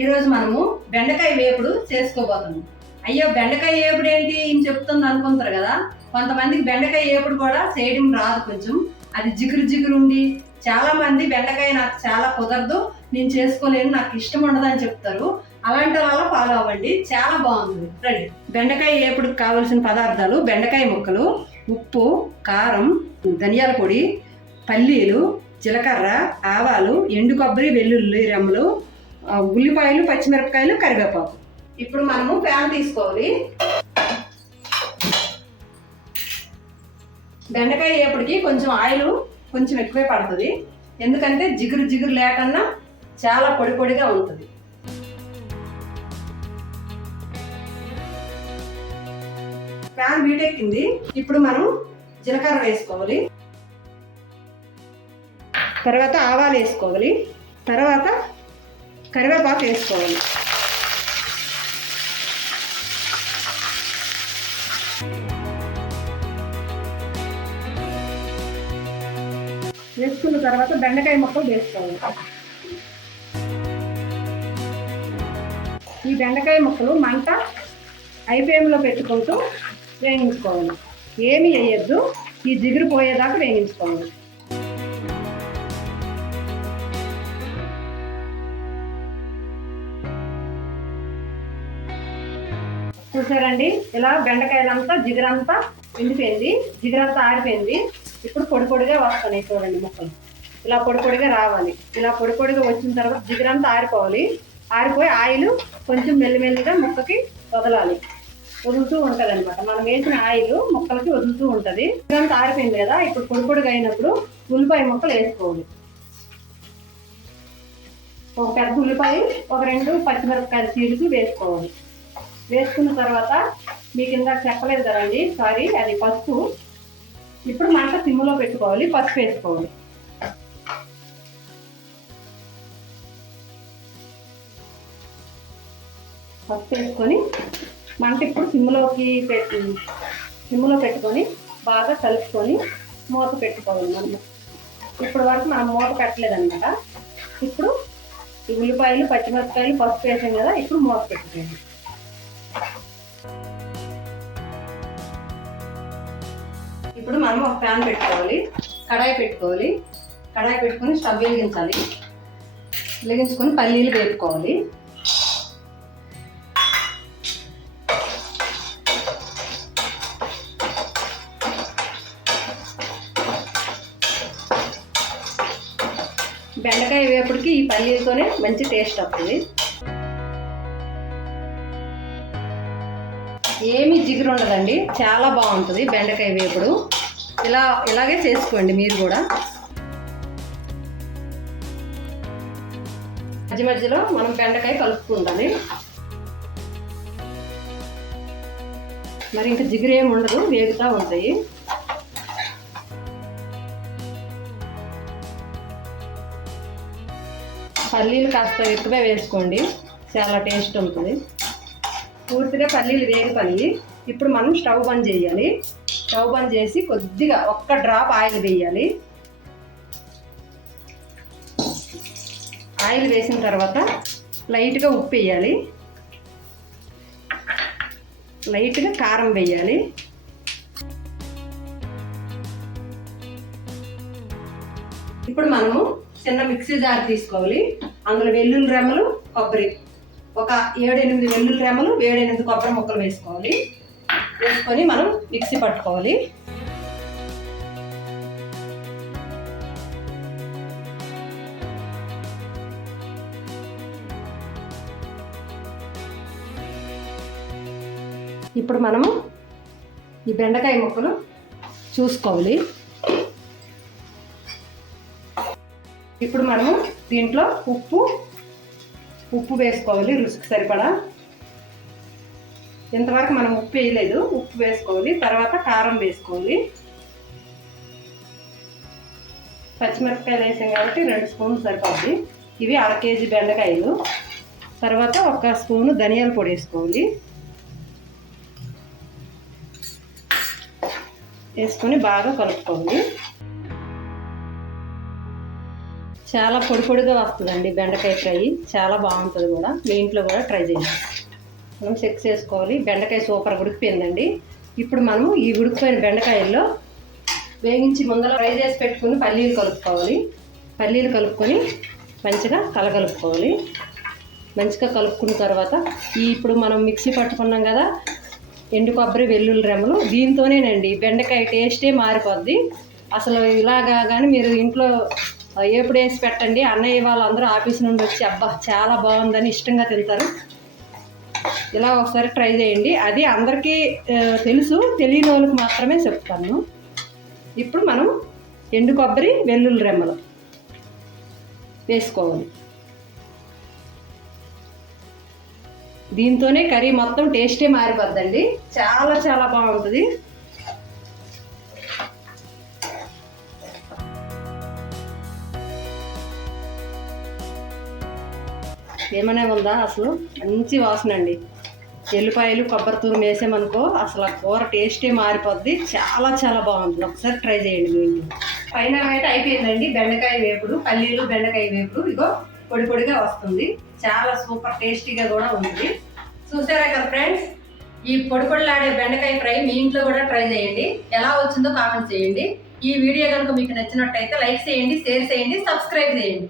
ఈరోజు మనము బెండకాయ వేపుడు చేసుకోబోతున్నాం. అయ్యో బెండకాయ వేపుడు ఏంటి ఏం చెప్తుంది అనుకుంటారు కదా. కొంతమందికి బెండకాయ వేపుడు కూడా చేయడం రాదు, కొంచెం అది జిగురు జిగురు ఉండి చాలా మంది బెండకాయ నాకు చాలా కుదరదు, నేను చేసుకోలేను, నాకు ఇష్టం ఉండదు అని చెప్తారు. అలాంటి వాళ్ళ ఫాలో అవ్వండి, చాలా బాగుంది. రెడీ. బెండకాయ వేపుడుకి కావలసిన పదార్థాలు: బెండకాయ ముక్కలు, ఉప్పు, కారం, ధనియాల పొడి, పల్లీలు, జీలకర్ర, ఆవాలు, ఎండు కొబ్బరి, వెల్లుల్లి రెమ్మలు, ఉల్లిపాయలు, పచ్చిమిరపకాయలు, కరివేపాకు. ఇప్పుడు మనము ప్యాన్ తీసుకోవాలి. బెండకాయ వేపుడికి కొంచెం ఆయిల్ కొంచెం ఎక్కువే పడుతుంది, ఎందుకంటే జిగురు జిగురు లేకన్నా చాలా పొడి పొడిగా ఉంటుంది. ప్యాన్ వీటెక్కింది. ఇప్పుడు మనం జీలకర్ర వేసుకోవాలి, తర్వాత ఆవాలు వేసుకోవాలి, తర్వాత కరివేపాకు వేసుకోవాలి. వేసుకున్న తర్వాత బెండకాయ ముక్కలు వేసుకోవాలి. ఈ బెండకాయ ముక్కలు మంట హై ఫ్లేమ్లో పెట్టుకుంటూ వేయించుకోవాలి. ఏమి వేయద్దు, ఈ జిగురు పోయేదాకా వేయించుకోవాలి. చూసారండి, ఇలా బెండకాయలంతా జిగురంతా ఎండిపోయింది, జిగురంతా ఆరిపోయింది. ఇప్పుడు పొడి పొడిగా వస్తున్నాయి చూడండి ముక్కలు. ఇలా పొడి పొడిగా రావాలి. ఇలా పొడి పొడిగా వచ్చిన తర్వాత జిగురంతా ఆరిపోవాలి. ఆరిపోయి ఆయిల్ కొంచెం మెల్లిమెల్లిగా ముక్కకి వదలాలి, వదులుతూ ఉంటుంది అనమాట. మనం వేసిన ఆయిల్ ముక్కలకి వదులుతూ ఉంటుంది. జిగురంతా ఆరిపోయింది కదా, ఇప్పుడు పొడి పొడిగా అయినప్పుడు ఉల్లిపాయ ముక్కలు వేసుకోవాలి. ఒక పెద్ద ఉల్లిపాయ, ఒక 2 పచ్చిమిరపకాయల చీలికలు వేసుకోవాలి. వేసుకున్న తర్వాత మీకు ఇందాక చెప్పలేదు కదండి, సారీ, అది పసుపు. ఇప్పుడు మంట సిమ్లో పెట్టుకోవాలి, పసుపు వేసుకోవాలి. పసుపు వేసుకొని మంట ఇప్పుడు సిమ్లో పెట్టుకొని బాగా కలుపుకొని మూత పెట్టుకోవాలి. మనం ఇప్పుడు వరకు మనం మూత పెట్టలేదన్నమాట. ఇప్పుడు ఈ ఉల్లిపాయలు, పచ్చిమిరపకాయలు, పసుపు వేసాం కదా, ఇప్పుడు మూత పెట్టుకోండి. ఇప్పుడు మనం ఒక ప్యాన్ పెట్టుకోవాలి, కడాయి పెట్టుకోవాలి. కడాయి పెట్టుకొని స్టవ్ వెలిగించాలి. వెలిగించుకొని పల్లీలు వేపుకోవాలి. బెండకాయ వేపుడికి ఈ పల్లీలతోనే మంచి టేస్ట్ వస్తుంది. ఏమీ జిగురు ఉండదండి, చాలా బాగుంటుంది బెండకాయ వేపుడు. ఇలాగే చేసుకోండి మీరు కూడా. మధ్య మధ్యలో మనం బెండకాయ కలుపుకుంటాలి. మరి ఇంకా జిగురు ఏమి ఉండదు, వేగుతూ ఉంటాయి. పల్లీలు కాస్త ఎక్కువే వేసుకోండి, చాలా టేస్ట్ ఉంటుంది. పూర్తిగా పల్లీలు వేగిపోయి ఇప్పుడు మనం స్టవ్ బంద్ చేయాలి. స్టవ్ బంద్ చేసి కొద్దిగా ఒక్క డ్రాప్ ఆయిల్ వేయాలి. ఆయిల్ వేసిన తర్వాత లైట్గా ఉప్పు వేయాలి, లైట్గా కారం వేయాలి. ఇప్పుడు మనము చిన్న మిక్సీ జార్ తీసుకోవాలి. అందులో వెల్లుల్లి రెమ్మలు, కొబ్బరి, ఒక 7-8 వెల్లుల్లి రెమ్మలు, 7-8 కొబ్బరి ముక్కలు వేసుకోవాలి. వేసుకొని మనం మిక్సీ పట్టుకోవాలి. ఇప్పుడు మనము ఈ బెండకాయ ముక్కలు చూసుకోవాలి. ఇప్పుడు మనము దీంట్లో ఉప్పు వేసుకోవాలి, రుచికి సరిపడా. ఇంతవరకు మనం ఉప్పు వేయలేదు, ఉప్పు వేసుకోవాలి. తర్వాత కారం వేసుకోవాలి. పచ్చిమిరపకాయలు వేసాం కాబట్టి 2 స్పూన్లు సరిపోద్ది. ఇవి 1/2 కేజీ బెండకాయలు. తర్వాత 1 స్పూను ధనియాల పొడి వేసుకోవాలి. వేసుకొని బాగా కలుపుకోవాలి. చాలా పొడి పొడిగా వస్తుందండి బెండకాయ ఫ్రై, చాలా బాగుంటుంది కూడా. మీ ఇంట్లో కూడా ట్రై చేయండి. మనం చెక్ చేసుకోవాలి. బెండకాయ సూపర్ ఉడికిపోయిందండి. ఇప్పుడు మనము ఈ ఉడికిపోయిన బెండకాయల్లో వేగించి ముందర ఫ్రై చేసి పెట్టుకుని పల్లీలు కలుపుకోవాలి. పల్లీలు కలుపుకొని మంచిగా కలగలుపుకోవాలి. మంచిగా కలుపుకున్న తర్వాత ఇప్పుడు మనం మిక్సీ పట్టుకున్నాం కదా ఎండు కొబ్బరి వెల్లుల్లి రెమ్మలు, దీంతోనేనండి బెండకాయ టేస్టే మారిపోద్ది. అసలు ఇలాగా కానీ మీరు ఇంట్లో ఎప్పుడు వేసి పెట్టండి, అన్నయ్య వాళ్ళందరూ ఆఫీస్ నుండి వచ్చి అబ్బా చాలా బాగుందని ఇష్టంగా తింటారు. ఇలా ఒకసారి ట్రై చేయండి. అది అందరికీ తెలుసు, తెలియని వాళ్ళకి మాత్రమే చెప్తాను. ఇప్పుడు మనం ఎండు కొబ్బరి వెల్లుల్లి రెమ్మలు వేసుకోవాలి. దీంతోనే కర్రీ మొత్తం టేస్టే మారిపోద్దండి, చాలా చాలా బాగుంటుంది. ఏమనే ఉందా అసలు మంచి వాసన అండి. ఎల్లిపాయలు కొబ్బరి తురుము వేసామనుకో అసలు ఆ కూర టేస్టే మారిపోద్ది, చాలా చాలా బాగుంటుంది. ఒకసారి ట్రై చేయండి మీ ఇంట్లో. ఫైనల్ అయితే అయిపోయిందండి బెండకాయ వేపుడు, పల్లీలు బెండకాయ వేపుడు. ఇగో పొడి పొడిగా వస్తుంది, చాలా సూపర్ టేస్టీగా కూడా ఉంటుంది. చూసారా కదా ఫ్రెండ్స్, ఈ పొడి పొడిలాడే బెండకాయ ఫ్రై మీ ఇంట్లో కూడా ట్రై చేయండి. ఎలా వచ్చిందో కామెంట్ చేయండి. ఈ వీడియో కనుక మీకు నచ్చినట్టయితే లైక్ చేయండి, షేర్ చేయండి, సబ్స్క్రైబ్ చేయండి.